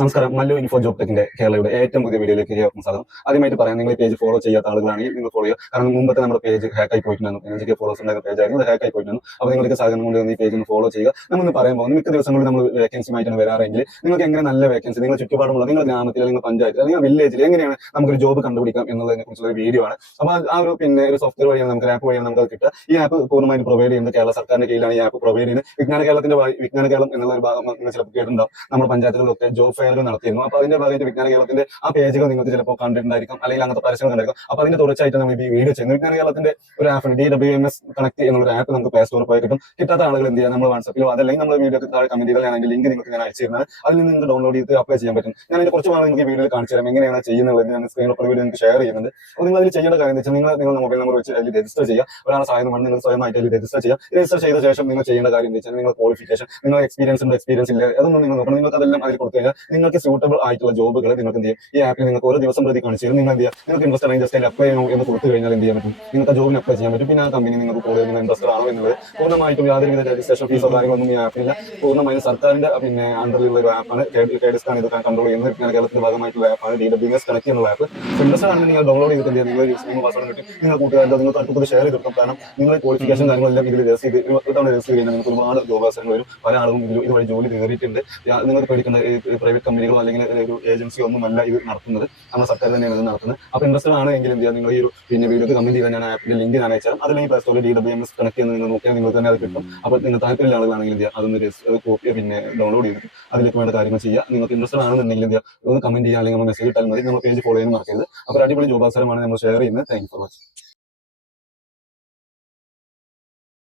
നമസ്കാരം. Mallu info job ടെക്കിന്റെ കേരളയുടെ ഏറ്റവും പുതിയ വീഡിയോയിലേക്ക് ഏവർക്കും സ്വാഗതം. ആദ്യമായിട്ട് പറയാം നിങ്ങൾ ഈ പേജ് ഫോളോ ചെയ്യാത്ത ആളുകളാണെങ്കിൽ നിങ്ങൾ ഫോളോ ചെയ്യുക. കാരണം മുമ്പത്തെ നമ്മുടെ പേജ് ഹാക്ക് ആയി പോയിട്ടുണ്ടായിരുന്നു. എനിക്ക് ഫോളോസ് ഉണ്ടായ പേജ് ആയിരുന്നു. ഹാക്ക് ആയി പോയിട്ടുണ്ടായിരുന്നു. അപ്പോൾ നിങ്ങൾക്ക് സാധനം കൊണ്ട് ഈ പേജ് ഒന്ന് ഫോളോ ചെയ്യുക. നമ്മൾ പറയാൻ പോകുന്നത് മിക്ക ദിവസങ്ങളിൽ നമ്മൾ വേക്കൻസിയുമായിട്ടാണ് വരാറെങ്കിൽ നിങ്ങൾക്ക് എങ്ങനെ നല്ല വേക്കൻസി നിങ്ങൾ ചുറ്റുപാടുമുള്ള നിങ്ങൾ ഗ്രാമത്തിൽ അല്ലെങ്കിൽ പഞ്ചായത്തിൽ അല്ലെങ്കിൽ വില്ലേജിൽ എങ്ങനെയാണ് നമുക്കൊരു ജോബ് കണ്ടുപിടിക്കാം എന്നുള്ളതിനെ കുറിച്ചുള്ള ഒരു വീഡിയോ ആണ്. അപ്പോൾ ആ ഒരു പിന്നെ ഒരു സോഫ്റ്റ്വെയർ വഴിയാണ് നമുക്ക് ആപ്പ് വഴിയാണ് നമുക്ക് കിട്ടുക. ഈ ആപ്പ് പൂർണമായിട്ട് പ്രൊവൈഡ് ചെയ്യുന്നത് കേരള സർക്കാരിന്റെ കീഴിലാണ് ഈ ആപ്പ് പ്രൊവൈഡ് ചെയ്യുന്നത്. വിജ്ഞാന കേരളത്തിന്റെ വിജ്ഞാന കേരളം എന്നുള്ള ഒരു ഭാഗം നിങ്ങൾ ചിലപ്പോൾ കേട്ടിട്ടുണ്ടാവും. നമ്മുടെ പഞ്ചായത്തുകളിലൊക്കെ ജോബ് ഫെയറുകൾ നടത്തിയിരുന്നു. അപ്പൊ അതിന്റെ ഭാഗമായിട്ട് വിജ്ഞാന കേരളത്തിന്റെ ആ പേജുകൾ നിങ്ങൾക്ക് ചിലപ്പോൾ കണ്ടിട്ടുണ്ടായിരിക്കും. അല്ലെങ്കിൽ അങ്ങനത്തെ പരസ്യങ്ങൾ കണ്ടിരിക്കും അപ്പൊ അതിന്റെ തുടർച്ചയായിട്ട് നമ്മൾ ഈ വീഡിയോ ചെയ്യുന്നത്. വിജ്ഞാന കേരളത്തിന്റെ ഒരു app D W M S connect എന്നുള്ള ആപ്പ് നമുക്ക് പ്ലേ സ്റ്റോറിൽ പോയി കിട്ടും. കിട്ടാത്ത ആളുകൾ എന്ത് ചെയ്യാം? നമ്മൾ വാട്സപ്പിലോ അതല്ലെങ്കിൽ നമ്മൾ വീഡിയോ താഴെ കമന്റ് ചെയ്താൽ ഞാൻ ലിങ്ക് നിങ്ങൾക്ക് ഞാൻ അയച്ചു തരുന്നത് അതിൽ നിന്ന് നിങ്ങൾക്ക് ഡൗൺലോഡ് ചെയ്ത് അപ്ലൈ ചെയ്യാൻ പറ്റും. ഞാൻ അതിന്റെ കുറച്ച് ഭാഗം നിങ്ങൾക്ക് വീഡിയോയിൽ കാണിച്ചു തരാം. എങ്ങനെയാണ് ചെയ്യുന്നത് ഞാൻ സ്ക്രീനിൽ വീഡിയോ നിങ്ങൾക്ക് ഷെയർ ചെയ്യുന്നുണ്ട്. അപ്പോൾ നിങ്ങൾ അതിൽ ചെയ്യേണ്ട കാര്യം വെച്ചാൽ നിങ്ങൾ നിങ്ങളുടെ മൊബൈൽ നമ്പർ വെച്ച് അതിൽ രജിസ്റ്റർ ചെയ്യുക. ഒരാളെ സഹായം വേണം. നിങ്ങൾ സ്വയമായിട്ട് അതിൽ രജിസ്റ്റർ ചെയ്യുക. രജിസ്റ്റർ ചെയ്ത ശേഷം നിങ്ങൾ ചെയ്യേണ്ട കാര്യം എന്ന് വെച്ചാൽ നിങ്ങൾ ക്വാളിഫിക്കേഷൻ നിങ്ങൾ എക്സ്പീരിയൻസ് ഉണ്ട്? എക്സ്പീരിയൻസ് ഇല്ല. അതൊന്നും നിങ്ങൾ നോക്കണം. നിങ്ങൾക്ക് അതെല്ലാം അതിൽ കൊടുത്തു കഴിഞ്ഞാൽ നിങ്ങൾക്ക് സ്യൂട്ടബിൾ ആയിട്ടുള്ള ജോബുകൾ നിങ്ങൾക്ക് എന്ത് ചെയ്യും? ഈ ആപ്പിൽ നിങ്ങൾക്ക് ഓരോ ദിവസം പ്രതി കാണിച്ചു നിങ്ങൾ എന്ത് ചെയ്യുക നിങ്ങൾക്ക് ഇൻട്രസ്റ്റ് ആണെങ്കിൽ ജസ്റ്റ് അപ്ലൈ ചെയ്യണോ എന്ന് കൊടുത്തു കഴിഞ്ഞാൽ എന്ത് ചെയ്യാൻ പറ്റും? നിങ്ങൾക്ക് ജോബിന് അപ്ലൈ ചെയ്യാൻ പറ്റും. പിന്നെ ആ കമ്പനി നിങ്ങൾക്ക് കോൾ നിങ്ങൾ ഇൻട്രസ്റ്റ് ആണോ എന്നുള്ളത്. പൂർണമായിട്ടും യാതൊരുവിധ രജിസ്ട്രേഷൻ ഫീസോ കാര്യങ്ങളൊന്നും ഈ ആപ്പില്ല പൂർണമായും സർക്കാരിന്റെ പിന്നെ അണ്ടറിലുള്ള ഒരു ആപ്പാണ് കേഡിസ്കാണ് ഇത് കൺട്രോൾ ചെയ്യുന്നത്. പിന്നെ കേരളത്തിന്റെ ഭാഗമായിട്ടുള്ള ആപ്പാണ് ഡി ഡബ്ല്യു എസ് കണക്ട് ചെയ്യുന്ന ആപ്പ് ഇൻട്രസ്റ്റഡ് ആണെങ്കിൽ നിങ്ങൾ ഡൗൺലോഡ് ചെയ്തിട്ട് എന്ത് നിങ്ങൾ യൂസ് ചെയ്യുമ്പോൾ പാസ്വേഡ് കിട്ടും. നിങ്ങൾ കൂട്ടുകാരുടെ നിങ്ങൾ അടുത്തത് ഷെയർ ചെയ്ത് കൊടുക്കും കാരണം നിങ്ങളുടെ ക്വാളിഫിക്കേഷൻ കാര്യങ്ങളെല്ലാം ഇതിൽ രജിസ്റ്റർ ചെയ്ത് ഇതാണ് രജിസ്റ്റർ ചെയ്യുന്നത് നിങ്ങൾക്ക് ഒരുപാട് ജോബ് അവസരങ്ങൾ വരും. പല ആളുകളും ഇതിൽ ഇതുവഴി ജോലി കയറിയിട്ടുണ്ട്. നിങ്ങൾക്ക് നിങ്ങൾ പേടിക്കേണ്ട പ്രൈവറ്റ് കമ്പനികളോ അല്ലെങ്കിൽ ഒരു ഏജൻസിയോ ഒന്നുമല്ല ഇത് നടത്തുന്നത്. നമ്മുടെ സർക്കാർ തന്നെയാണ് ഇത് നടത്തുന്നത്. അപ്പോൾ ഇൻട്രസ്റ്റഡ് ആണ് എങ്കിൽ എന്ത് നിങ്ങൾ ഈ ഒരു പിന്നെ വീഡിയോക്ക് കമന്റ് ചെയ്യാൻ ഞാൻ ആപ്പിന്റെ ലിങ്ക് ഞാൻ അയച്ചാൽ അതല്ലെങ്കിൽ plus D W M S connect ചെയ്യുന്നത് നിങ്ങൾ നോക്കിയാൽ നിങ്ങൾ തന്നെ അത് കിട്ടും. അപ്പോൾ നിങ്ങൾ താല്പര്യമുള്ള ആളുകളാണെങ്കിൽ എന്ത് ചെയ്യുക? അതൊന്ന് കോപ്പി പിന്നെ ഡൗൺലോഡ് ചെയ്തിട്ട് അതിലേക്ക് വേണ്ട കാര്യങ്ങൾ ചെയ്യുക. നിങ്ങൾക്ക് ഇൻട്രസ്റ്റഡ് ആണെന്നുണ്ടെങ്കിൽ എന്ത് ചെയ്യുക? ഒന്ന് കമന്റ് ചെയ്യുക. അല്ലെങ്കിൽ മെസ്സേജ് ഇട്ടാൽ മതി. നമ്മൾ പേജ് ഫോളോ ചെയ്യാൻ മറക്കരുത്. അപ്പോൾ അടിപൊളി ജോബ് അവസരമാണ് നമ്മൾ ഷെയർ ചെയ്യുന്നത്. Thank for watching